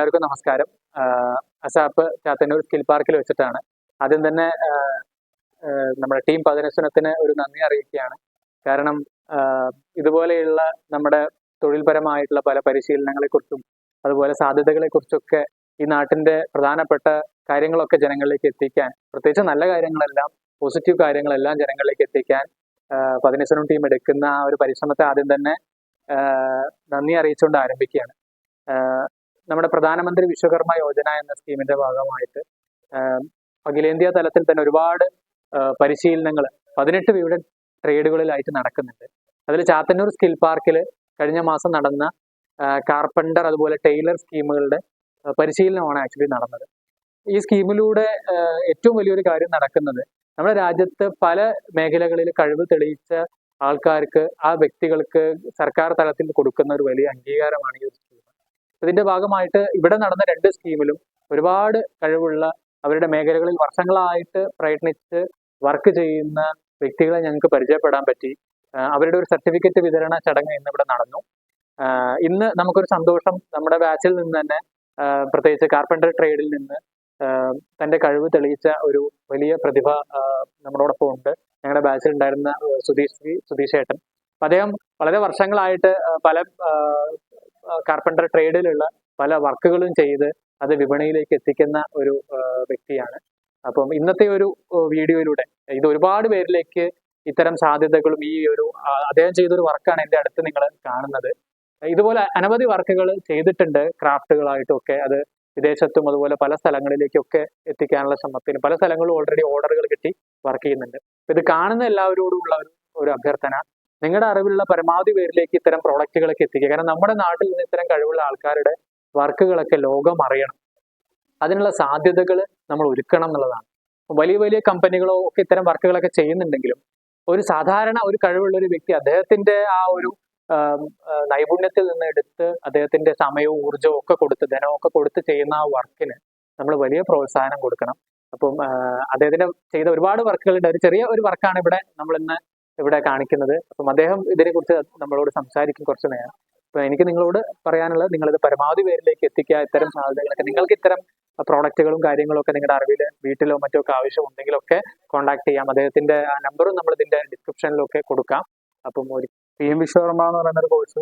എല്ലാവർക്കും നമസ്കാരം. ASAP Chathannoor skill പാർക്കിൽ വെച്ചിട്ടാണ്. ആദ്യം തന്നെ നമ്മുടെ ടീം പതിനശ്വനത്തിന് ഒരു നന്ദി അറിയിക്കുകയാണ്. കാരണം ഇതുപോലെയുള്ള നമ്മുടെ തൊഴിൽപരമായിട്ടുള്ള പല പരിശീലനങ്ങളെക്കുറിച്ചും അതുപോലെ സാധ്യതകളെക്കുറിച്ചൊക്കെ ഈ നാട്ടിന്റെ പ്രധാനപ്പെട്ട കാര്യങ്ങളൊക്കെ ജനങ്ങളിലേക്ക് എത്തിക്കാൻ പ്രത്യേകിച്ച് നല്ല കാര്യങ്ങളെല്ലാം പോസിറ്റീവ് കാര്യങ്ങളെല്ലാം ജനങ്ങളിലേക്ക് എത്തിക്കാൻ പതിനശ്വനം ടീം എടുക്കുന്ന ആ ഒരു പരിശ്രമത്തെ ആദ്യം തന്നെ നന്ദി അറിയിച്ചുകൊണ്ട് ആരംഭിക്കുകയാണ്. നമ്മുടെ പ്രധാനമന്ത്രി വിശ്വകർമ്മ യോജന എന്ന സ്കീമിന്റെ ഭാഗമായിട്ട് അഖിലേന്ത്യാ തലത്തിൽ തന്നെ ഒരുപാട് പരിശീലനങ്ങൾ പതിനെട്ട് വിവിധ ട്രേഡുകളിലായിട്ട് നടക്കുന്നുണ്ട്. അതിൽ ചാത്തന്നൂർ സ്കിൽ പാർക്കിൽ കഴിഞ്ഞ മാസം നടന്ന കാർപ്പൻഡർ അതുപോലെ ടൈലർ സ്കീമുകളുടെ പരിശീലനമാണ് ആക്ച്വലി നടന്നത്. ഈ സ്കീമിലൂടെ ഏറ്റവും വലിയൊരു കാര്യം നടക്കുന്നത് നമ്മുടെ രാജ്യത്ത് പല മേഖലകളിൽ കഴിവ് തെളിയിച്ച ആൾക്കാർക്ക് ആ വ്യക്തികൾക്ക് സർക്കാർ തലത്തിൽ കൊടുക്കുന്ന ഒരു വലിയ അംഗീകാരമാണ് ഈ ഇതിന്റെ ഭാഗമായിട്ട് ഇവിടെ നടന്ന രണ്ട് സ്കീമിലും ഒരുപാട് കഴിവുള്ള അവരുടെ മേഖലകളിൽ വർഷങ്ങളായിട്ട് പ്രയത്നിച്ച് വർക്ക് ചെയ്യുന്ന വ്യക്തികളെ ഞങ്ങൾക്ക് പരിചയപ്പെടാൻ പറ്റി. അവരുടെ ഒരു സർട്ടിഫിക്കറ്റ് വിതരണ ചടങ്ങ് ഇന്ന് ഇവിടെ നടന്നു ഇന്ന് നമുക്കൊരു സന്തോഷം നമ്മുടെ ബാച്ചിൽ നിന്ന് തന്നെ പ്രത്യേകിച്ച് കാർപ്പന്റർ ട്രേഡിൽ നിന്ന് തന്റെ കഴിവ് തെളിയിച്ച ഒരു വലിയ പ്രതിഭ നമ്മളോടൊപ്പം ഉണ്ട്. ഞങ്ങളുടെ ബാച്ചിൽ ഉണ്ടായിരുന്ന സുധീഷ് സുധീഷ് ഏട്ടൻ. അദ്ദേഹം വളരെ വർഷങ്ങളായിട്ട് പല കാർപ്പന്റർ ട്രേഡിലുള്ള പല വർക്കുകളും ചെയ്ത് അത് വിപണിയിലേക്ക് എത്തിക്കുന്ന ഒരു വ്യക്തിയാണ്. അപ്പം ഇന്നത്തെ ഒരു വീഡിയോയിലൂടെ ഇത് ഒരുപാട് പേരിലേക്ക് ഇത്തരം സാധ്യതകളും ഈ ഒരു അദ്ദേഹം ചെയ്തൊരു വർക്കാണ് എന്റെ അടുത്ത് നിങ്ങൾ കാണുന്നത്. ഇതുപോലെ അനവധി വർക്കുകൾ ചെയ്തിട്ടുണ്ട് ക്രാഫ്റ്റുകളായിട്ടും ഒക്കെ അത് വിദേശത്തും അതുപോലെ പല സ്ഥലങ്ങളിലേക്കൊക്കെ എത്തിക്കാനുള്ള ശ്രമത്തിന് പല സ്ഥലങ്ങളും ഓൾറെഡി ഓർഡറുകൾ കിട്ടി വർക്ക് ചെയ്യുന്നുണ്ട്. ഇത് കാണുന്ന എല്ലാവരോടുമുള്ള ഒരു അഭ്യർത്ഥന. നിങ്ങളുടെ അറിവിലുള്ള പരമാവധി പേരിലേക്ക് ഇത്തരം പ്രോഡക്റ്റുകളൊക്കെ എത്തിക്കുക. കാരണം നമ്മുടെ നാട്ടിൽ നിന്ന് ഇത്തരം കഴിവുള്ള ആൾക്കാരുടെ വർക്കുകളൊക്കെ ലോകം അറിയണം. അതിനുള്ള സാധ്യതകൾ നമ്മൾ ഒരുക്കണം എന്നുള്ളതാണ്. വലിയ വലിയ കമ്പനികളോ ഒക്കെ ഇത്തരം വർക്കുകളൊക്കെ ചെയ്യുന്നുണ്ടെങ്കിലും ഒരു സാധാരണ ഒരു കഴിവുള്ള ഒരു വ്യക്തി അദ്ദേഹത്തിന്റെ ആ ഒരു നൈപുണ്യത്തിൽ നിന്ന് എടുത്ത് അദ്ദേഹത്തിന്റെ സമയവും ഊർജവും ഒക്കെ കൊടുത്ത് ധനവും ഒക്കെ കൊടുത്ത് ചെയ്യുന്ന ആ വർക്കിന് നമ്മൾ വലിയ പ്രോത്സാഹനം കൊടുക്കണം. അപ്പം അദ്ദേഹത്തിന്റെ ചെയ്ത ഒരുപാട് വർക്കുകളുണ്ട്. ഒരു ചെറിയ ഒരു വർക്കാണ് ഇവിടെ നമ്മൾ ഇന്ന് ഇവിടെ കാണിക്കുന്നത്. അപ്പം അദ്ദേഹം ഇതിനെക്കുറിച്ച് നമ്മളോട് സംസാരിക്കും കുറച്ച് നേരം. അപ്പൊ എനിക്ക് നിങ്ങളോട് പറയാനുള്ളത് നിങ്ങളിത് പരമാവധി പേരിലേക്ക് എത്തിക്കുക. ഇത്തരം സാധ്യതകളൊക്കെ നിങ്ങൾക്ക് ഇത്തരം പ്രോഡക്റ്റുകളും കാര്യങ്ങളും ഒക്കെ നിങ്ങളുടെ അറിവിൽ വീട്ടിലോ മറ്റോ ഒക്കെ ആവശ്യം ഉണ്ടെങ്കിലൊക്കെ കോൺടാക്ട് ചെയ്യാം. അദ്ദേഹത്തിന്റെ നമ്പറും നമ്മൾ ഇതിന്റെ ഡിസ്ക്രിപ്ഷനിലൊക്കെ കൊടുക്കാം. അപ്പം ഒരു പി എം വിശ്വകർമ്മ എന്ന് പറയുന്ന ഒരു കോഴ്സ്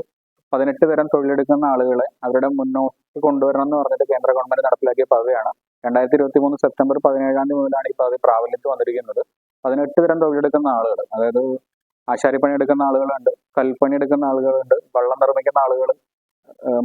പതിനെട്ട് തരം തൊഴിലെടുക്കുന്ന ആളുകളെ അവരുടെ മുന്നോട്ട് കൊണ്ടുവരണം എന്ന് പറഞ്ഞിട്ട് കേന്ദ്ര ഗവൺമെന്റ് നടപ്പിലാക്കിയ പദ്ധതിയാണ്. രണ്ടായിരത്തി ഇരുപത്തി മൂന്ന് സെപ്റ്റംബർ പതിനേഴാം തീയതി മുതലാണ് ഈ പദ്ധതി പ്രാബല്യത്തിൽ വന്നിരിക്കുന്നത്. പതിനെട്ട് തരം തൊഴിലെടുക്കുന്ന ആളുകൾ അതായത് ആശാരിപ്പണി എടുക്കുന്ന ആളുകളുണ്ട് കൽപ്പണി എടുക്കുന്ന ആളുകളുണ്ട് വള്ളം നിർമ്മിക്കുന്ന ആളുകൾ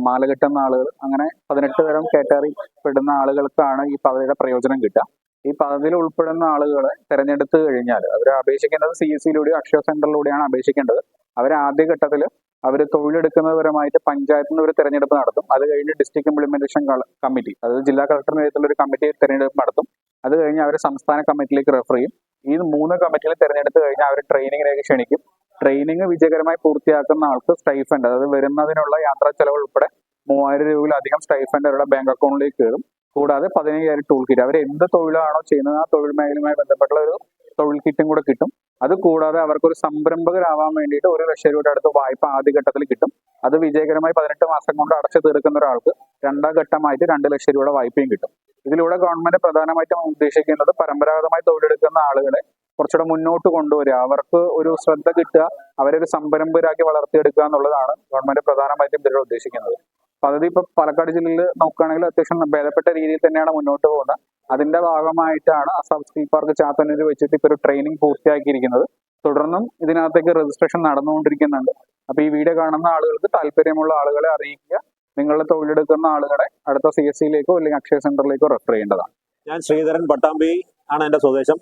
മാല കിട്ടുന്ന ആളുകൾ അങ്ങനെ പതിനെട്ട് തരം കാറ്റഗറി പെടുന്ന ആളുകൾക്കാണ് ഈ പദ്ധതിയുടെ പ്രയോജനം കിട്ടുക. ഈ പദ്ധതിയിൽ ഉൾപ്പെടുന്ന ആളുകളെ തിരഞ്ഞെടുത്ത് കഴിഞ്ഞാൽ അവർ അപേക്ഷിക്കേണ്ടത് സി എസ് സിയിലൂടെയോ അക്ഷയ സെന്ററിലൂടെയാണ് അപേക്ഷിക്കേണ്ടത്. അവർ ആദ്യഘട്ടത്തിൽ അവർ തൊഴിലെടുക്കുന്നവരുമായിട്ട് പഞ്ചായത്തിൽ നിന്ന് ഒരു തെരഞ്ഞെടുപ്പ് നടത്തും. അത് കഴിഞ്ഞ് ഡിസ്ട്രിക്ട് ഇംപ്ലിമെന്റേഷൻ കമ്മിറ്റി അതായത് ജില്ലാ കളക്ടർ നേതൃത്വത്തിലുള്ള ഒരു കമ്മിറ്റി തെരഞ്ഞെടുപ്പ് നടത്തും. അത് കഴിഞ്ഞ് അവർ സംസ്ഥാന കമ്മിറ്റിയിലേക്ക് റെഫർ ചെയ്യും. ഈ മൂന്ന് കമ്മിറ്റികൾ തിരഞ്ഞെടുത്ത് കഴിഞ്ഞാൽ അവർ ട്രെയിനിങ്ങിലേക്ക് ക്ഷണിക്കും. ട്രെയിനിങ് വിജയകരമായി പൂർത്തിയാക്കുന്ന ആൾക്ക് സ്റ്റൈഫൻഡ് അതായത് വരുന്നതിനുള്ള യാത്രാ ചെലവ് ഉൾപ്പെടെ മൂവായിരം രൂപയിലധികം സ്റ്റൈഫൻഡ് അവരുടെ ബാങ്ക് അക്കൗണ്ടിലേക്ക് കയറും. കൂടാതെ പതിനയ്യായിരം ടൂൾ കിറ്റ് അവർ എന്ത് തൊഴിലാണോ ചെയ്യുന്നത് ആ തൊഴിൽ മേഖലയുമായി ബന്ധപ്പെട്ടുള്ള ഒരു തൊഴിൽ കിറ്റും കൂടെ കിട്ടും. അത് കൂടാതെ അവർക്കൊരു സംരംഭകരാവാൻ വേണ്ടിയിട്ട് ഒരു ലക്ഷം രൂപയുടെ അടുത്ത് വായ്പ ആദ്യഘട്ടത്തിൽ കിട്ടും. അത് വിജയകരമായി പതിനെട്ട് മാസം കൊണ്ട് അടച്ചു തീർക്കുന്ന ഒരാൾക്ക് രണ്ടാം ഘട്ടമായിട്ട് രണ്ട് ലക്ഷം രൂപയുടെ വായ്പയും കിട്ടും. ഇതിലൂടെ ഗവൺമെന്റ് പ്രധാനമായിട്ടും ഉദ്ദേശിക്കുന്നത് പരമ്പരാഗതമായി തൊഴിലെടുക്കുന്ന ആളുകളെ കുറച്ചുകൂടെ മുന്നോട്ട് കൊണ്ടുവരിക. അവർക്ക് ഒരു ശ്രദ്ധ കിട്ടുക അവരെ ഒരു സംരംഭരാക്കി വളർത്തിയെടുക്കുക എന്നുള്ളതാണ് ഗവൺമെന്റ് പ്രധാനമായിട്ടും ഇതിലൂടെ ഉദ്ദേശിക്കുന്നത്. പദ്ധതി ഇപ്പൊ പാലക്കാട് ജില്ലയിൽ നോക്കുകയാണെങ്കിൽ അത്യാവശ്യം ഭേദപ്പെട്ട രീതിയിൽ തന്നെയാണ് മുന്നോട്ട് പോകുന്നത്. അതിന്റെ ഭാഗമായിട്ടാണ് അസം സ്കിൽ പാർക്ക് ചാത്തന്നൂർ വെച്ചിട്ട് ഇപ്പൊ ഒരു ട്രെയിനിങ് പൂർത്തിയാക്കിയിരിക്കുന്നത്. തുടർന്നും ഇതിനകത്തേക്ക് രജിസ്ട്രേഷൻ നടന്നുകൊണ്ടിരിക്കുന്നുണ്ട്. അപ്പൊ ഈ വീഡിയോ കാണുന്ന ആളുകൾക്ക് താല്പര്യമുള്ള ആളുകളെ അറിയിക്കുക. നിങ്ങളുടെ തൊഴിലെടുക്കുന്ന ആളുകളെ അടുത്ത സി എസ് സിയിലേക്കോ അല്ലെങ്കിൽ അക്ഷയ സെന്ററിലേക്കോ റെഫർ ചെയ്യേണ്ടതാണ്. ഞാൻ ശ്രീധരൻ പട്ടാമ്പി ആണ് എന്റെ സ്വദേശം.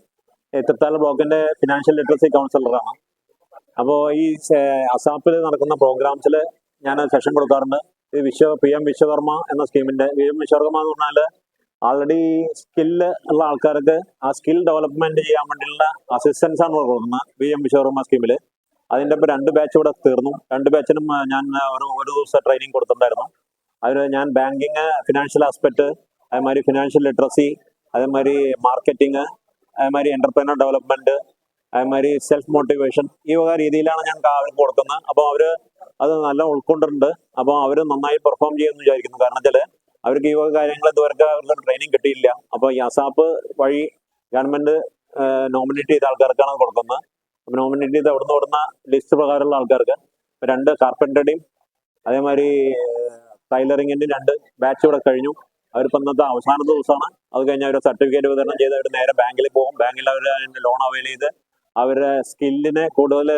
എത്രത്താല ബ്ലോക്കിന്റെ ഫിനാൻഷ്യൽ ലിറ്ററസി കൗൺസിലറാണ് അപ്പോൾ ഈ അസാപ്പിൽ നടക്കുന്ന പ്രോഗ്രാംസിൽ ഞാൻ സെഷൻ കൊടുക്കാറുണ്ട്. ഈ വിശ്വ പി എം വിശ്വകർമ്മ എന്ന സ്കീമിന്റെ പി എം വിശ്വകർമ്മ എന്ന് പറഞ്ഞാൽ ആൾറെഡി സ്കില്ല് ഉള്ള ആൾക്കാർക്ക് ആ സ്കിൽ ഡെവലപ്മെന്റ് ചെയ്യാൻ വേണ്ടിയുള്ള അസിസ്റ്റൻസ് ആണ് കൊടുക്കുന്നത് പി എം വിശ്വകർമ്മ സ്കീമിൽ അതിന്റെ ഇപ്പോൾ രണ്ട് ബാച്ച് ഇവിടെ തീർന്നു. രണ്ട് ബാച്ചിനും ഞാൻ ഒരു ഒരു ദിവസം ട്രെയിനിങ് കൊടുത്തിട്ടുണ്ടായിരുന്നു. അതിൽ ഞാൻ ബാങ്കിങ് ഫിനാൻഷ്യൽ ആസ്പെക്ട് അതേമാതിരി ഫിനാൻഷ്യൽ ലിറ്ററസി അതേമാതിരി മാർക്കറ്റിങ് അതേമാതിരി എന്റർപ്രൈനർ ഡെവലപ്മെന്റ് അതേമാതിരി സെൽഫ് മോട്ടിവേഷൻ ഈ വക രീതിയിലാണ് ഞാൻ അവർക്ക് കൊടുക്കുന്നത്. അപ്പോൾ അവർ അത് നല്ല ഉൾക്കൊണ്ടിട്ടുണ്ട്. അപ്പോൾ അവർ നന്നായി പെർഫോം ചെയ്യുമെന്ന് വിചാരിക്കുന്നു. കാരണം വെച്ചാൽ അവർക്ക് ഈ വക കാര്യങ്ങൾ ഇതുവരെ അവർക്ക് ട്രെയിനിങ് കിട്ടിയില്ല. അപ്പോൾ ഈ അസാപ്പ് വഴി ഗവൺമെന്റ് നോമിനേറ്റ് ചെയ്ത ആൾക്കാർക്കാണ് കൊടുക്കുന്നത്. നോമിനേറ്റ് ചെയ്ത് അവിടുന്ന് ഓടുന്ന ലിസ്റ്റ് പ്രകാരമുള്ള ആൾക്കാർക്ക് രണ്ട് കാർപ്പന്ററുടെയും അതേമാതിരി ടൈലറിങ്ങിന്റെ രണ്ട് ബാച്ച് ഇവിടെ കഴിഞ്ഞു. അവരിപ്പോൾ ഇന്നത്തെ അവസാന ദിവസമാണ്. അത് കഴിഞ്ഞ് അവർ സർട്ടിഫിക്കറ്റ് വിതരണം ചെയ്ത് അവർ നേരെ ബാങ്കിൽ പോകും. ബാങ്കിൽ അവർ ലോൺ അവൈൽ ചെയ്ത് അവരുടെ സ്കില്ലിനെ കൂടുതൽ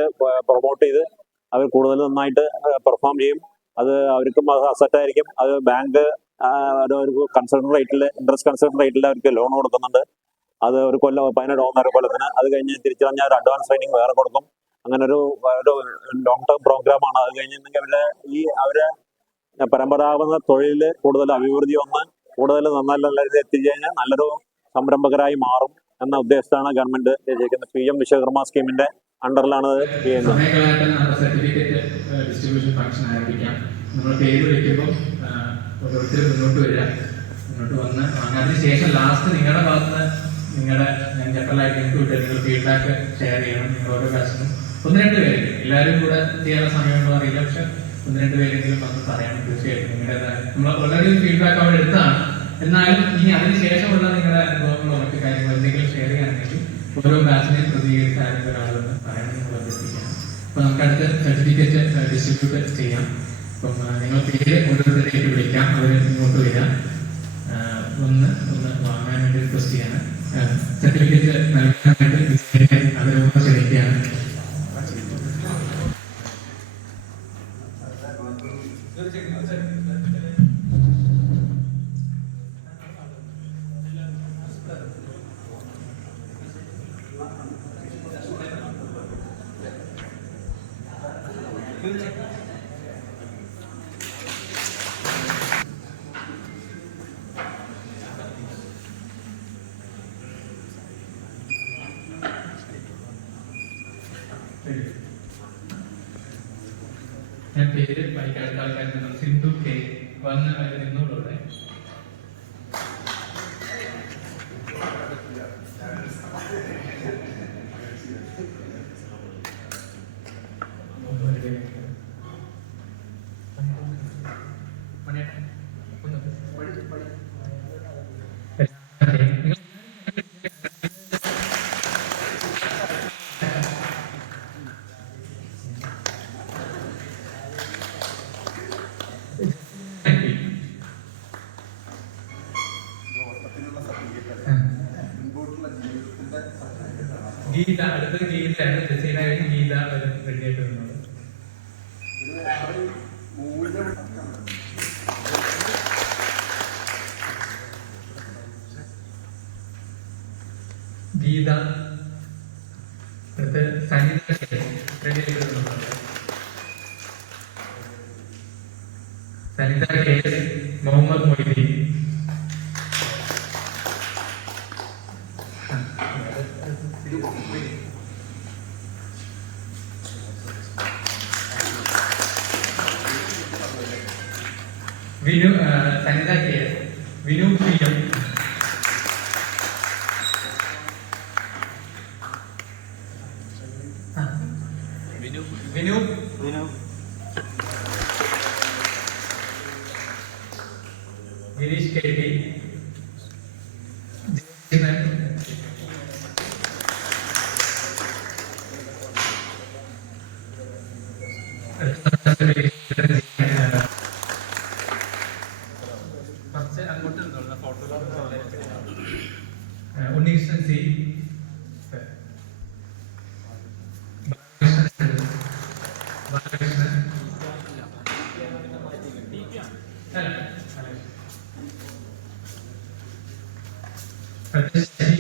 പ്രൊമോട്ട് ചെയ്ത് അവർ കൂടുതൽ നന്നായിട്ട് പെർഫോം ചെയ്യും. അത് അവർക്കും അസറ്റ് ആയിരിക്കും. അത് ബാങ്ക് ഒരു കൺസൾട്ടൻ റേറ്റിൽ ഇൻട്രസ്റ്റ് കൺസൾട്ടൻ റേറ്റിൽ അവർക്ക് ലോൺ കൊടുക്കുന്നുണ്ട്. അത് ഒരു കൊല്ലം പതിനെട്ട് ഒന്നര കൊല്ലത്തിന്. അത് കഴിഞ്ഞ് തിരിച്ചു ഒരു അഡ്വാൻസ് ട്രെയിനിങ് വേറെ കൊടുക്കും. അങ്ങനെ ഒരു ലോങ് ടേം പ്രോഗ്രാമാണ് അത് കഴിഞ്ഞിട്ടുണ്ടെങ്കിൽ അവരുടെ ഈ അവരെ പരമ്പരാഗത തൊഴിൽ കൂടുതൽ അഭിവൃദ്ധി വന്ന് കൂടുതൽ നല്ല രീതിയിൽ എത്തിക്കഴിഞ്ഞാൽ നല്ലൊരു സംരംഭകരായി മാറും എന്ന ഉദ്ദേശത്താണ് ഗവൺമെന്റ് ചെയ്തിരിക്കുന്നത് പി എം വിശ്വകർമ്മ സ്കീമിന്റെ അണ്ടറിലാണ് ചെയ്യുന്നത്. ഡിസ്ട്രിബ്യൂഷൻ നമ്മൾ ലാസ്റ്റ് നിങ്ങളുടെ ജനറലായിട്ട് എനിക്ക് വിട്ട് നിങ്ങൾ ഫീഡ്ബാക്ക് ഷെയർ ചെയ്യണം നിങ്ങൾ ഓരോ ക്ലാസ്സിനും ഒന്ന് രണ്ട് പേര് എല്ലാവരും കൂടെ ചെയ്യാൻ സമയമുണ്ടോ അറിയില്ല പക്ഷെ ഒന്ന് രണ്ട് പേരെങ്കിലും വന്ന് പറയണം തീർച്ചയായിട്ടും നിങ്ങളുടേതായ നമ്മൾ ഓൾറെഡി ഫീഡ്ബാക്ക് അവിടെ എടുത്താണ്. എന്നാലും ഇനി അതിനുശേഷമുള്ള നിങ്ങളുടെ അനുഭവങ്ങളോ മറ്റു കാര്യങ്ങളോ എന്തെങ്കിലും ഷെയർ ചെയ്യാനുണ്ടെങ്കിൽ ഓരോ ബാച്ചിനെയും ആരെങ്കിലും ഒരാളെന്ന് പറയാൻ നിങ്ങൾ അഭ്യർത്ഥിക്കാം അപ്പൊ നമുക്ക് അടുത്ത സർട്ടിഫിക്കറ്റ് ഡിസ്ട്രിബ്യൂട്ട് ചെയ്യാം. അപ്പം നിങ്ങൾ പേര് ഓരോരുത്തരേക്ക് വിളിക്കാം അവർ ഇങ്ങോട്ട് വരാം. ഒന്ന് ഒന്ന് വാങ്ങാൻ വേണ്ടി റിക്വസ്റ്റ് ചെയ്യാണ്. സർട്ടിഫിക്കറ്റ് നൽകാനായിട്ട് അവരൊന്ന് ക്ഷണിക്കുകയാണ് ഞാൻ പേര് പഠിക്കാത്ത ആൾക്കാർ സിന്ധു കെ വന്ന് ഗീത അടുത്തത് വിനു ആ, Sanitha K Vinu P M അടുത്ത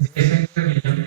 desempeñó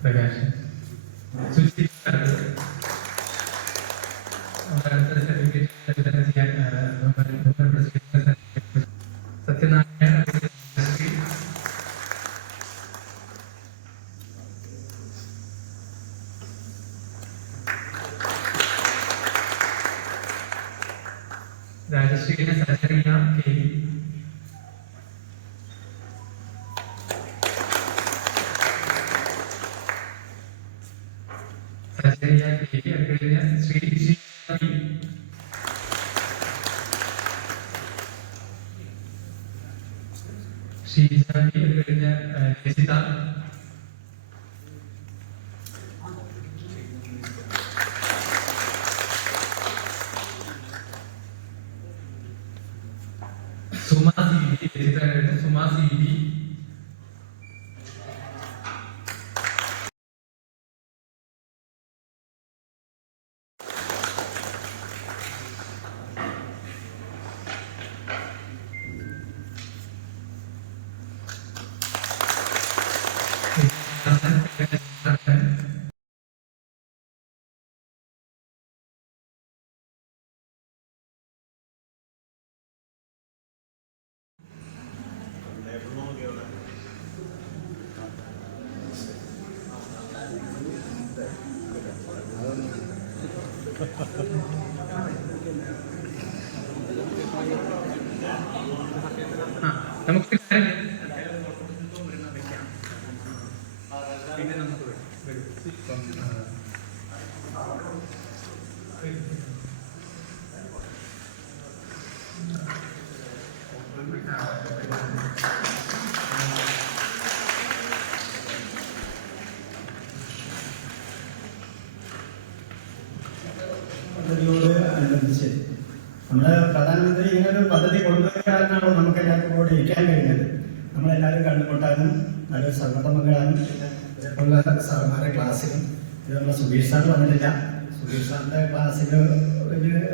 പ്രകാശൻ സുജിത് അടുത്ത സർട്ടിഫിക്കറ്റ് വിതരണം ചെയ്യാൻ ആ, ബഹുമാന- ബഹുമാന president Satyanarayana Shri രാജശ്രീയുടെ Sajariya K V Sajariya K V അത് കഴിഞ്ഞ് ശ്രീ ശ്രീ പി. ഷീജ പി. അത് കഴിഞ്ഞ് ആ, രജിത സുമ കഴിഞ്ഞ് സുമ സി ബി ആ, നമുക്ക് ഒരു കാര്യം പിന്നെ നമുക്ക് വരും. വരും. ഇപ്പം, ആ, പദ്ധതിയോട് അനുബന്ധിച്ച് നമ്മുടെ പ്രധാനമന്ത്രി ഇങ്ങനെ ഒരു പദ്ധതി കൊണ്ടുവരാനാണോ നമുക്ക് എല്ലാവർക്കും കൂടെ ഇരിക്കാൻ കഴിഞ്ഞത് നമ്മളെല്ലാവരും കണ്ടുമുട്ടാനും നല്ലൊരു സമ്മതം പങ്കിടാനും ഇതേപോലുള്ള ഇത് നമ്മുടെ സുബീഷ് സാർ വന്നിട്ടില്ല. സുബീഷ് സാറിന്റെ ക്ലാസ്സിൽ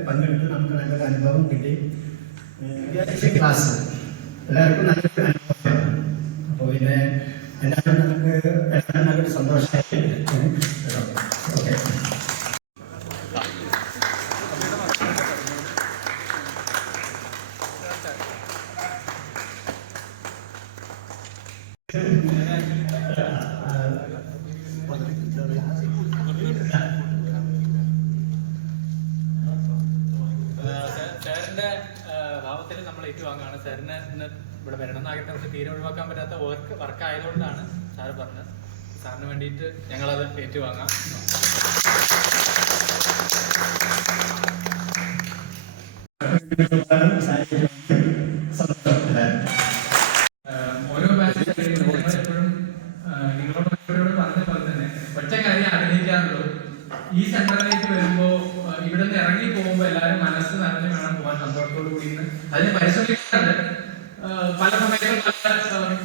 പങ്കെടുത്ത് നമുക്ക് നല്ലൊരു അനുഭവം കിട്ടി. ക്ലാസ് എല്ലാവർക്കും നല്ലൊരു അനുഭവം അപ്പോൾ പിന്നെ എല്ലാവരും നമുക്ക് എല്ലാവരും നല്ലൊരു സന്തോഷമായി ഓക്കെ സാറിന്റെ ഭാവത്തിൽ നമ്മൾ ഏറ്റുവാങ്ങാണ് സാറിന് ഇന്ന് ഇവിടെ വരണം എന്ന് ആഗ്രഹം പക്ഷെ തീരെ ഒഴിവാക്കാൻ പറ്റാത്ത വർക്ക് വർക്ക് ആയതുകൊണ്ടാണ് സാറ് പറഞ്ഞത് സാറിന് വേണ്ടിയിട്ട് ഞങ്ങളത് ഏറ്റുവാങ്ങാം ആഹ് ഓരോ ബാച്ച് കഴിയുമ്പോൾ ഞങ്ങൾ എപ്പോഴും ആഹ് നിങ്ങളോട് ഓരോരോട് പറഞ്ഞ പോലെ തന്നെ ഒറ്റ കാര്യം ആഗ്രഹിക്കാറുള്ളൂ ഈ സെന്ററിലേക്ക് വരുമ്പോ ആഹ് ഇവിടുന്ന് ഇറങ്ങി പോകുമ്പോൾ എല്ലാവരും മനസ്സ് നിറഞ്ഞു വേണം പോകാൻ സന്തോഷത്തോടു കൂടി ഇന്ന്. അതിന് പരിശ്രമിക്കാറുണ്ട്. പല സമയത്തും പല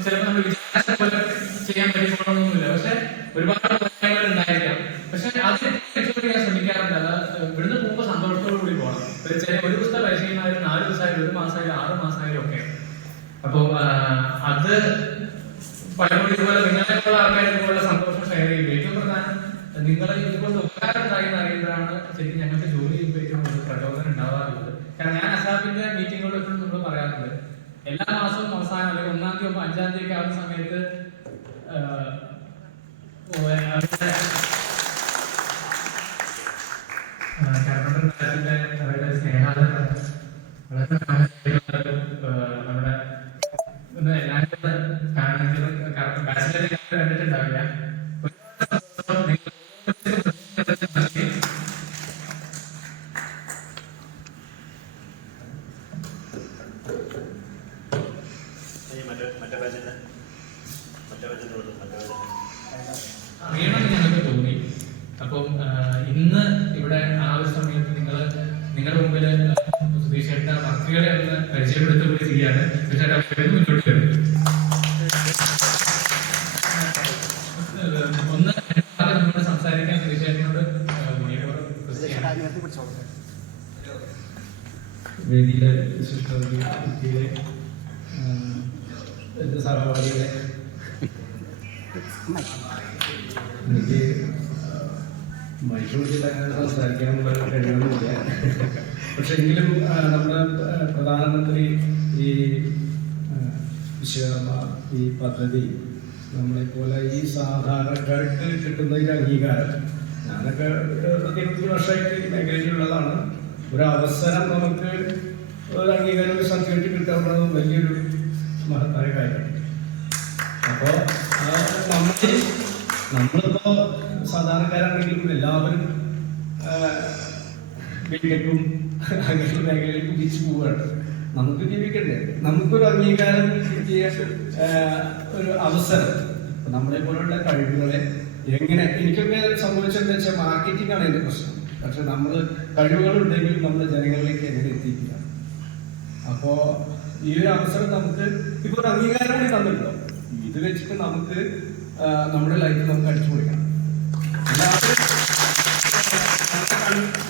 ചിലപ്പോൾ നമ്മൾ വിചാരിച്ച പോലെ ചെയ്യാൻ പറ്റിക്കൊള്ളണമെന്നില്ല പക്ഷെ ഒരുപാട് പ്രശ്നങ്ങൾ ഉണ്ടായിരിക്കാം. പക്ഷെ അത് രക്ഷപ്പെടിക്കാൻ ശ്രമിക്കാറുണ്ട്. അത് ഇവിടുന്ന് പോകുമ്പോൾ സന്തോഷത്തോടു കൂടി പോകണം. ഒരു ചെറിയ ഒരു ദിവസത്തെ പരിശീലനമായാലും നാല് ദിവസമായാലും ഒരു മാസമായാലും ആറ് മാസമായാലും ഒക്കെ. അപ്പോ ആ, അത് പലപ്പോഴും ഇതുപോലെ നിങ്ങളെപ്പോലുള്ള ആൾക്കാർ ഇതുപോലെ സന്തോഷം ഷെയർ ചെയ്യും ഏറ്റവും പ്രധാനം നിങ്ങൾ ഇതുകൊണ്ട് ഉപകാരം ഉണ്ടായി എന്ന് അറിയുമ്പോഴാണ് ശരിക്കും ഞങ്ങൾക്ക് ജോലി ചെയ്യുമ്പോൾ ഏറ്റവും കൂടുതൽ പ്രചോദനം ഉണ്ടാവാറുള്ളത് കാരണം ഞാൻ മീറ്റിങ്ങുകളിൽ എപ്പോഴും നമ്മൾ പറയാറുണ്ട്. എല്ലാ മാസവും അവസാനം അല്ലെങ്കിൽ ഒന്നാം തീയതി അഞ്ചാം തീയതി ഒക്കെ ആവുന്ന സമയത്ത് അവരുടെ സ്നേഹാദരം വളരെ ഒന്ന് നമ്മളോട് സംസാരിക്കാൻ ചെയ്യാണ്. വേദിയിലെ വിശിഷ്ട എന്റെ സഹപാഠികളെ എനിക്ക് മൈസൂരിൽ അങ്ങനെ സംസാരിക്കാൻ കഴിയണമെന്നില്ല പക്ഷെ എങ്കിലും നമ്മുടെ പ്രധാനമന്ത്രി ഈ വിശ്വകർമ്മ ഈ പദ്ധതി. നമ്മളെപ്പോലെ ഈ സാധാരണക്കാർക്ക് കിട്ടുന്ന ഒരു അംഗീകാരം. ഞാനൊക്കെ ഇരുപത്തി വർഷമായിട്ട് ഈ മേഖലയിലുള്ളതാണ്. ഒരു അവസരം നമുക്ക് ഒരു അംഗീകാരം ഒരു സർട്ടിഫിക്കറ്റ് കിട്ടാൻ വലിയൊരു മഹത്തായ കാര്യമാണ് അപ്പോൾ നമ്മൾ നമ്മളിപ്പോ സാധാരണക്കാരാണെങ്കിലും എല്ലാവരും ബില്ലേക്കും അങ്ങനത്തെ മേഖലയിൽ കുതിച്ചു പോവുകയാണ്. നമുക്ക് ജീവിക്കണ്ടേ? നമുക്കൊരു അംഗീകാരം കിട്ടിയ ഒരു അവസരം. നമ്മളെ പോലുള്ള കഴിവുകളെ എങ്ങനെ എനിക്കൊക്കെ സംഭവിച്ചതെന്ന് വെച്ചാൽ മാർക്കറ്റിംഗ് ആണ് എന്റെ പ്രശ്നം. പക്ഷെ നമ്മൾ കഴിവുകളുണ്ടെങ്കിൽ നമ്മൾ ജനങ്ങളിലേക്ക് എങ്ങനെ എത്തിക്കുക? അപ്പോ ഈ ഒരു അവസരം നമുക്ക് ഇപ്പൊ ഒരു അംഗീകാരം കൂടി തന്നിട്ടുണ്ടോ? ഇത് വെച്ചിട്ട് നമുക്ക് നമ്മുടെ ലൈഫിൽ നമുക്ക് അടിച്ചു പൊളിക്കണം.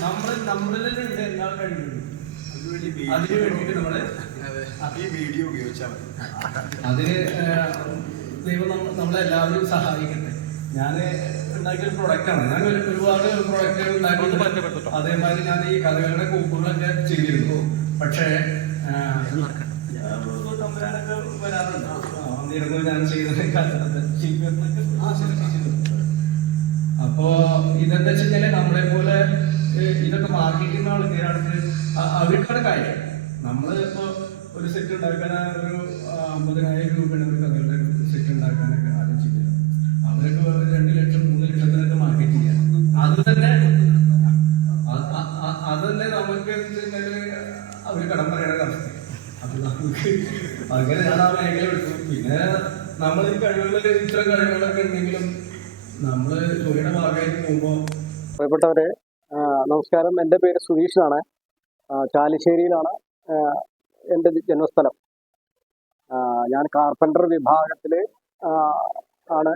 നമ്മൾ നമ്മളിൽ എല്ലാ കഴിവുകളും അതിന് വേണ്ടിയിട്ട് നമ്മൾ ഈ വീഡിയോ ഉപയോഗിച്ചാൽ മതി. അതിന് ദൈവം നമ്മ- നമ്മളെല്ലാവരും സഹായിക്കട്ടെ. ഞാൻ ഉണ്ടാക്കിയ ഒരു പ്രൊഡക്റ്റാണ് ഞാൻ ഒരു- ഒരുപാട് പ്രൊഡക്റ്റുകൾ ഉണ്ടാക്കി അതേമാതിരി ഞാൻ ഈ കഥകളുടെ കൂപ്പുകളൊക്കെ ചെയ്തിരുന്നു. പക്ഷേ തമ്പുരാനൊക്കെ വരാറുണ്ട്. വന്നിരുന്നു ഞാൻ ചെയ്ത കഥ അപ്പോ ഇതെന്താ വെച്ചാൽ നമ്മളെ പോലെ ഇതൊക്കെ മാർക്കറ്റിംഗ് ആൾക്കാരാണ് അ- അവർക്കാണ് കാര്യം. നമ്മൾ ഇപ്പോ ഒരു സെറ്റ് ഉണ്ടാക്കാൻ ഒരു അമ്പതിനായിരം രൂപയാണ് ഒരു കഥകളുടെ സെറ്റ് ഉണ്ടാക്കാനൊക്കെ ആദ്യം ചെയ്യുക അവരൊക്കെ വേറെ രണ്ട് ലക്ഷം മൂന്ന് ലക്ഷത്തിനൊക്കെ മാർക്കറ്റ് ചെയ്യാം. അത് തന്നെ അത് തന്നെ നമുക്ക് അവർ കടം പറയണ അവസ്ഥ അത് നമുക്ക് അങ്ങനെ ഞാൻ ആ മേഖല എടുത്തു പിന്നെ നമ്മൾ ഈ കഴിവുകൾ ഇത്തരം കഴിവുകളൊക്കെ ഉണ്ടെങ്കിലും നമ്മൾ ജോലിയുടെ ഭാഗമായിട്ട് പോകുമ്പോ പ്രിയപ്പെട്ടവരെ നമസ്കാരം. എന്റെ പേര് സുധീഷ് എന്നാണ് ചാലിശ്ശേരിയിലാണ് എന്റെ ജന്മസ്ഥലം. ഞാൻ കാർപ്പന്റർ വിഭാഗത്തിൽ ആണ്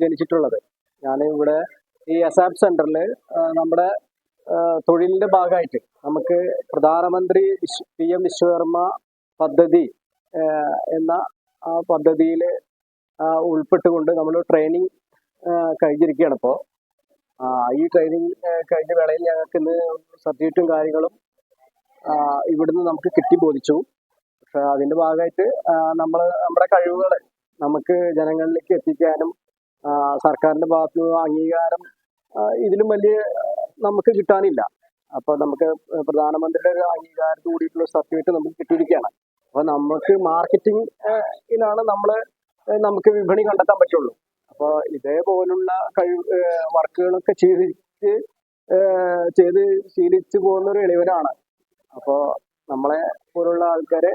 ജനിച്ചിട്ടുള്ളത്. ഞാൻ ഇവിടെ ഈ അസാപ് സെന്ററിൽ നമ്മുടെ തൊഴിലിന്റെ ഭാഗമായിട്ട് നമുക്ക് പ്രധാനമന്ത്രി പി എം വിശ്വകർമ്മ പദ്ധതി എന്ന പദ്ധതിയിൽ ഉൾപ്പെട്ടുകൊണ്ട് നമ്മൾ ട്രെയിനിങ് കഴിഞ്ഞിരിക്കുകയാണ് ഇപ്പോൾ. ഈ ട്രെയിനിങ് കഴിഞ്ഞ വേളയിൽ ഞങ്ങൾക്ക് ഇന്ന് സർട്ടിഫിക്കറ്റും കാര്യങ്ങളും ഇവിടുന്ന് നമുക്ക് കിട്ടി ബോധിച്ചു. പക്ഷെ അതിന്റെ ഭാഗമായിട്ട് നമ്മൾ നമ്മുടെ കഴിവുകൾ നമുക്ക് ജനങ്ങളിലേക്ക് എത്തിക്കാനും സർക്കാരിന്റെ ഭാഗത്തു നിന്ന് അംഗീകാരം ഇതിലും വലിയ നമുക്ക് കിട്ടാനില്ല. അപ്പൊ നമുക്ക് പ്രധാനമന്ത്രിയുടെ ഒരു അംഗീകാരത്തോട് കൂടിയിട്ടുള്ള സർട്ടിഫിക്കറ്റ് നമുക്ക് കിട്ടിയിരിക്കുകയാണ്. അപ്പൊ നമുക്ക് മാർക്കറ്റിംഗിലാണ് നമ്മൾ നമുക്ക് വിപണി കണ്ടെത്താൻ പറ്റുള്ളൂ. അപ്പോൾ ഇതേപോലുള്ള കഴിവ് വർക്കുകളൊക്കെ ചെയ്തിട്ട് ചെയ്ത് ശീലിച്ചു പോകുന്ന ഒരു എളിവനാണ് അപ്പോൾ നമ്മളെ പോലുള്ള ആൾക്കാരെ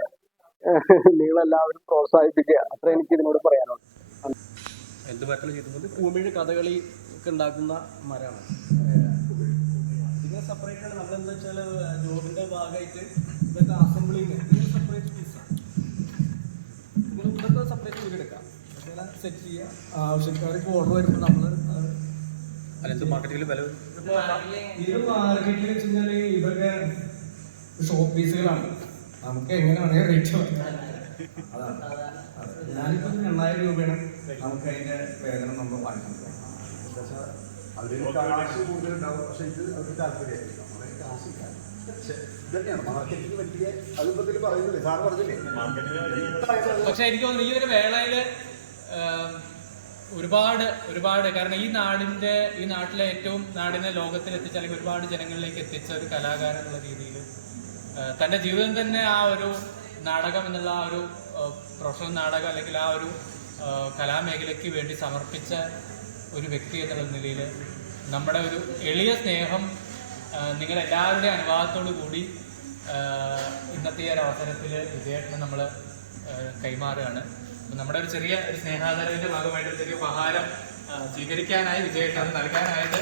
നിങ്ങളെല്ലാവരും പ്രോത്സാഹിപ്പിക്കുക. അത്ര എനിക്ക് ഇതിനോട് പറയാനുള്ളൂ. എന്ത് മരത്തിൽ ചെയ്തത് കൂമിഴ് കഥകളി ഒക്കെ ഉണ്ടാക്കുന്ന മരമാണ്. ഇതിനെ സെപ്പറേറ്റ് ആണ്. ജോബിന്റെ ഭാഗമായിട്ട് ഇതൊക്കെ അസംബ്ലിങ് സെപ്പറേറ്റ് പീസാണ് ഇതൊക്കെ സെപ്പറേറ്റ് വീടെടുക്കാം സെറ്റ് ചെയ്യുക ആവശ്യക്കാർക്ക് ഓർഡർ വരുമ്പോൾ നമ്മൾ മാർക്കറ്റിൽ വില ഇത് മാർക്കറ്റിൽ വെച്ച് കഴിഞ്ഞാൽ ഇതൊക്കെ ഷോപ്പ് പീസുകളാണ് നമുക്ക് എങ്ങനെ വേണമെങ്കിൽ റേറ്റ് അതാണ്. അതെ. ഞാനിപ്പോൾ എണ്ണായിരം രൂപയാണ് നമുക്ക് അതിന്റെ വേതനം നമ്മൾ വാങ്ങിക്കുന്നത്. അതിന് കാശ് കൂടുതലുണ്ടാവും പക്ഷെ ഇത് അവർക്ക് താല്പര്യമായിരിക്കും. നമ്മളെ കാശില്ല പക്ഷെ എനിക്ക് തോന്നുന്നു ഈ ഒരു വേളയിൽ ഒരുപാട് ഒരുപാട്. കാരണം ഈ നാടിന്റെ ഈ നാട്ടിലെ ഏറ്റവും നാടിനെ ലോകത്തിൽ എത്തിച്ച അല്ലെങ്കിൽ ഒരുപാട് ജനങ്ങളിലേക്ക് എത്തിച്ച ഒരു കലാകാരൻ എന്നുള്ള രീതിയിൽ തന്റെ ജീവിതം തന്നെ ആ ഒരു നാടകം എന്നുള്ള ആ ഒരു പ്രൊഫഷണൽ നാടകം അല്ലെങ്കിൽ ആ ഒരു കലാമേഖലയ്ക്ക് വേണ്ടി സമർപ്പിച്ച ഒരു വ്യക്തി എന്നുള്ള നിലയിൽ നമ്മുടെ ഒരു എളിയ സ്നേഹം നിങ്ങളെല്ലാവരുടെയും അനുവാദത്തോടു കൂടി ഇന്നത്തെ ഈ ഒരു അവസരത്തിൽ വിജയേട്ടനെ നമ്മൾ കൈമാറുകയാണ്. നമ്മുടെ ഒരു ചെറിയ ഒരു സ്നേഹാദരവിന്റെ ഭാഗമായിട്ട് ഒരു ചെറിയ ഉപഹാരം സ്വീകരിക്കാനായി വിജയേട്ടൻ അത് നൽകാനായിട്ട്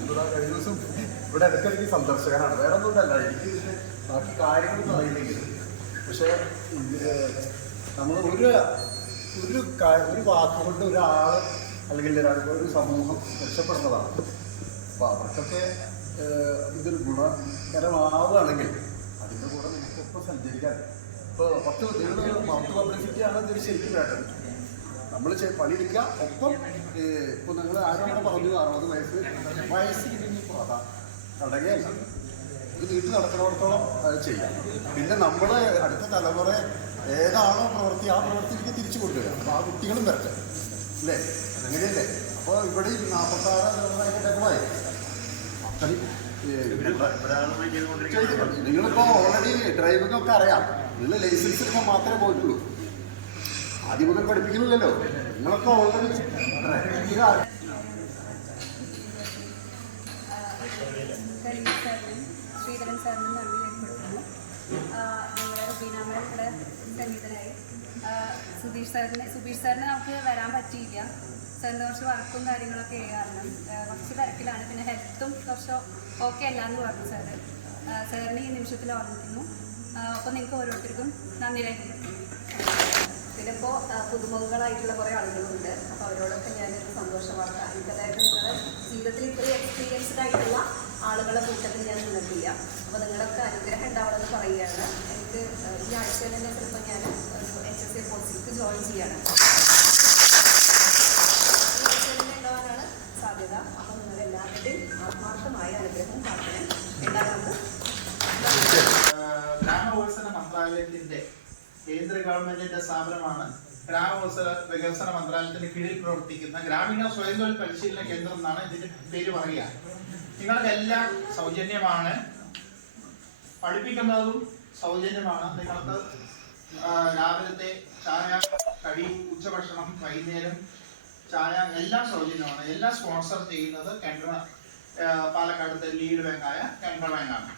ഇവിടെ കഴിഞ്ഞ ദിവസം ഇവിടെ സന്ദർശകനാണ്. വേറെ ഒന്നുകൊണ്ടല്ല എനിക്ക് ബാക്കി കാര്യങ്ങളൊന്നും അറിയില്ലെങ്കിൽ പക്ഷേ നമ്മൾ ഒരു ഒരു ഒരു വാക്കുകൊണ്ട് ഒരാൾ അല്ലെങ്കിൽ ഒരു- സമൂഹം രക്ഷപ്പെടുന്നതാണ്. അപ്പോൾ അവർക്കൊക്കെ ഇതൊരു ഗുണകരമാവുകയാണെങ്കിൽ അതിന്റെ കൂടെ നമുക്കൊപ്പം സഞ്ചരിക്കാൻ ഇപ്പോൾ പത്ത് നിങ്ങൾ മൗത്ത് പബ്ലിസിറ്റിയാണ് ഇതിൽ ശരിക്കും വേണ്ടത് നമ്മൾ പണിയെടുക്കുക ഒപ്പം ഇപ്പോൾ നിങ്ങൾ ആരാണ് പറഞ്ഞു അറുപത് വയസ്സ് വയസ്സ് ഇതിന് പ്രധാ തടയുകയല്ല ഇത് വീട്ടിൽ നടക്കുന്നിടത്തോളം ചെയ്യാം. പിന്നെ നമ്മൾ അടുത്ത തലമുറ ഏതാണോ പ്രവൃത്തി ആ പ്രവൃത്തിക്ക് തിരിച്ചു കൊണ്ടുവരിക. അപ്പോൾ ആ കുട്ടികളും വരട്ടെ. അല്ലേ? അങ്ങനെയല്ലേ അപ്പോൾ ഇവിടെ ഈ നാൽപ്പത്താറ് ഡെവലപ്പായി അത്രയും ചെയ്തിട്ടുണ്ട്. നിങ്ങളിപ്പോൾ ഓൾറെഡി ഡ്രൈവിംഗ് ഒക്കെ അറിയാം. നിങ്ങൾ ലൈസൻസ് എടുക്കാൻ മാത്രമേ പോയിട്ടുള്ളൂ. ആദ്യം മുതൽ പഠിപ്പിക്കുന്നില്ലല്ലോ. നിങ്ങളൊക്കെ ഓൾറെഡി ഡ്രൈവിംഗ് ശ്രീധരൻ സാറിനും നന്ദി രേഖപ്പെടുത്തുന്നു ആഹ് ഞങ്ങളുടെ റുബീന ഇവിടെ സന്നിധനായി സുധീഷ് സാറിന് സുബീഷ് സാറിന് നമുക്ക് വരാൻ പറ്റിയില്ല. സാറിന് കുറച്ച് വർക്കും കാര്യങ്ങളൊക്കെ ചെയ്യാറുണ്ട് കുറച്ച് തിരക്കിലാണ്. പിന്നെ ഹെൽത്തും കുറച്ച് ഓക്കെ അല്ല എന്ന് പറഞ്ഞു സാറ്. സാറിന് ഈ നിമിഷത്തിൽ ഓർമ്മിക്കുന്നു. അപ്പോൾ നിങ്ങൾക്ക് ഓരോരുത്തർക്കും നന്ദി രേഖപ്പെടുത്തുന്നു പിന്നെ ഇപ്പോൾ പുതുമുഖങ്ങളായിട്ടുള്ള കുറേ ആളുകളുണ്ട്. അപ്പോൾ അവരോടൊക്കെ ഞാനൊരു സന്തോഷ വാർത്ത എനിക്ക് അതായത് നിങ്ങളുടെ ജീവിതത്തിൽ ഇത്രയും എക്സ്പീരിയൻസ്ഡ് ആയിട്ടുള്ള ആളുകളെ കൂട്ടത്തിൽ ഞാൻ നിന്നിട്ടില്ല. അപ്പോൾ നിങ്ങളൊക്കെ അനുഗ്രഹം ഉണ്ടാവണമെന്ന് പറയുകയാണ്. എനിക്ക് ഈ ആഴ്ച തന്നെ ചിലപ്പോൾ ഞാൻ ഒരു എച്ച് എസ് എ കോഴ്സിലേക്ക് ജോയിൻ ചെയ്യാണ് ഈ ആഴ്ച തന്നെ ഉണ്ടാവാനാണ് ആത്മാർത്ഥമായ എല്ലാവർക്കും ഗ്രാമവികസന മന്ത്രാലയത്തിന്റെ കേന്ദ്ര ഗവൺമെന്റിന്റെ സ്ഥാപനമാണ് ഗ്രാമവികസന വികസന മന്ത്രാലയത്തിന് കീഴിൽ പ്രവർത്തിക്കുന്ന ഗ്രാമീണ സ്വയം തൊഴിൽ പരിശീലന കേന്ദ്രം എന്നാണ് ഇതിന്റെ പേര് പറയുക. നിങ്ങൾക്കെല്ലാം സൗജന്യമാണ്. പഠിപ്പിക്കുന്നതും സൗജന്യമാണ്. നിങ്ങൾക്ക് രാവിലത്തെ ചായ കടി ഉച്ചഭക്ഷണം വൈകുന്നേരം ചായ എല്ലാം സൗജന്യമാണ്. എല്ലാം സ്പോൺസർ ചെയ്യുന്നത് ആ, പാലക്കാടത്തെ ലീഡ് ബാങ്കായ കേന്ദ്ര ബാങ്കാണ്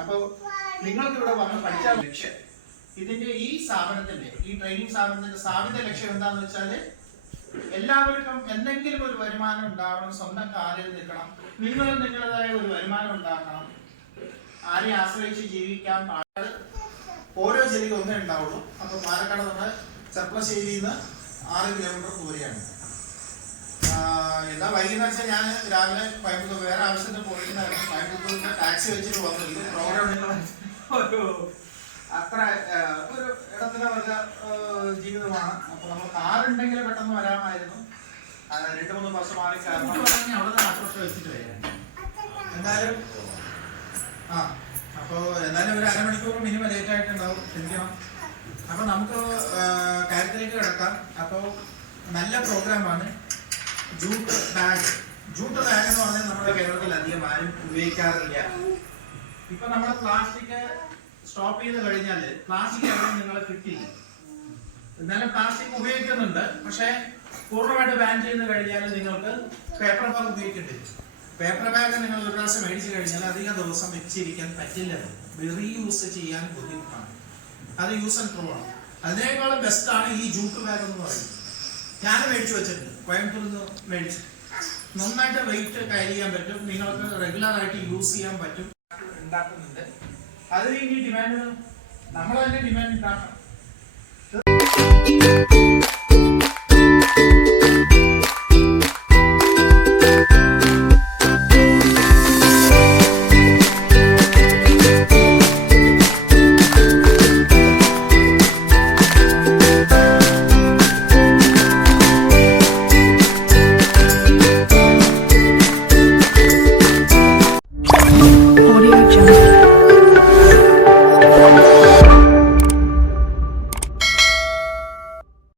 അപ്പോൾ നിങ്ങൾക്ക് ഇവിടെ വന്ന് പഠിച്ച ലക്ഷ്യം. ഇതിന്റെ ഈ സ്ഥാപനത്തിന്റെ ഈ ട്രെയിനിങ് സ്ഥാപനത്തിന്റെ സ്ഥാപിത ലക്ഷ്യം എന്താണെന്ന് വെച്ചാൽ എല്ലാവർക്കും എന്തെങ്കിലും ഒരു വരുമാനം ഉണ്ടാവണം സ്വന്തം കാലിൽ നിൽക്കണം. നിങ്ങൾ നിങ്ങളുടേതായ ഒരു വരുമാനം ഉണ്ടാക്കണം. ആരെയും ആശ്രയിച്ച് ജീവിക്കാൻ പാടില്ല. ഓരോ ജില്ലയ്ക്ക് ഒന്നേ ഉണ്ടാവുള്ളൂ. അപ്പൊ പാലക്കാട് നമ്മുടെ ചെർപ്പശ്ശേരിയിൽ നിന്ന് ആറ് കിലോമീറ്റർ ദൂരെയാണ്. എന്താ വൈകുന്നേരം വെച്ചാൽ ഞാൻ രാവിലെ കോയമ്പത്തൂർ വേറെ ആവശ്യത്തിന് പോയിട്ടുണ്ടായിരുന്നു. കോയമ്പത്തൂരിന്റെ ടാക്സി വെച്ചിട്ട് വന്നു. ഇത് പ്രോഗ്രാം ഒരു അത്ര ഒരു ഇടത്തിലെ വല്ല ജീവിതമാണ്. അപ്പൊ നമ്മൾ കാറുണ്ടെങ്കിൽ പെട്ടെന്ന് വരാമായിരുന്നു. രണ്ടു മൂന്ന് ബസ് മാറി എന്തായാലും ആ അപ്പോ എന്തായാലും ഒരു അരമണിക്കൂർ മിനിമം ലേറ്റ് ആയിട്ടുണ്ടാവും. ക്ഷമിക്കണം അപ്പൊ നമുക്ക് കാര്യത്തിലേക്ക് കിടക്കാം. അപ്പോ നല്ല പ്രോഗ്രാമാണ് ജൂട്ട് ബാഗ്. ജൂട്ട് ബാഗ് എന്ന് പറഞ്ഞാൽ നമ്മുടെ കേരളത്തിൽ അധികം ആരും ഉപയോഗിക്കാറില്ല. ഇപ്പൊ നമ്മുടെ പ്ലാസ്റ്റിക് സ്റ്റോപ്പ് ചെയ്ത് കഴിഞ്ഞാൽ പ്ലാസ്റ്റിക് എവിടെ നിങ്ങളെ കിട്ടില്ല. എന്നാലും പ്ലാസ്റ്റിക് ഉപയോഗിക്കുന്നുണ്ട്. പക്ഷേ പൂർണമായിട്ട് ബാൻ ചെയ്ത് കഴിഞ്ഞാൽ നിങ്ങൾക്ക് പേപ്പർ ബാഗ് ഉപയോഗിക്കേണ്ടി വരും. പേപ്പർ ബാഗ് നിങ്ങൾ ഒരു പ്രാവശ്യം മേടിച്ചു കഴിഞ്ഞാൽ അധികം ദിവസം വെച്ചിരിക്കാൻ പറ്റില്ല. റീയൂസ് ചെയ്യാൻ ബുദ്ധിമുട്ടാണ്. അത് യൂസ് ആൻഡ് ത്രോ ആണ്. അതിനേക്കാളും ബെസ്റ്റ് ആണ് ഈ ജൂട്ട് ബാഗ് എന്ന് പറയുന്നത്. ഞാൻ മേടിച്ചു വെച്ചിട്ടുണ്ട്. കോയമ്പത്തൂർ നിന്ന് മേടിച്ചു. നന്നായിട്ട് വെയിറ്റ് കയറി ചെയ്യാൻ പറ്റും. നിങ്ങൾക്ക് റെഗുലർ ആയിട്ട് യൂസ് ചെയ്യാൻ പറ്റും. ഉണ്ടാക്കുന്നുണ്ട്. അതിന് ഇനി ഡിമാൻഡ് നമ്മൾ തന്നെ ഡിമാൻഡ് ഉണ്ടാക്കണം.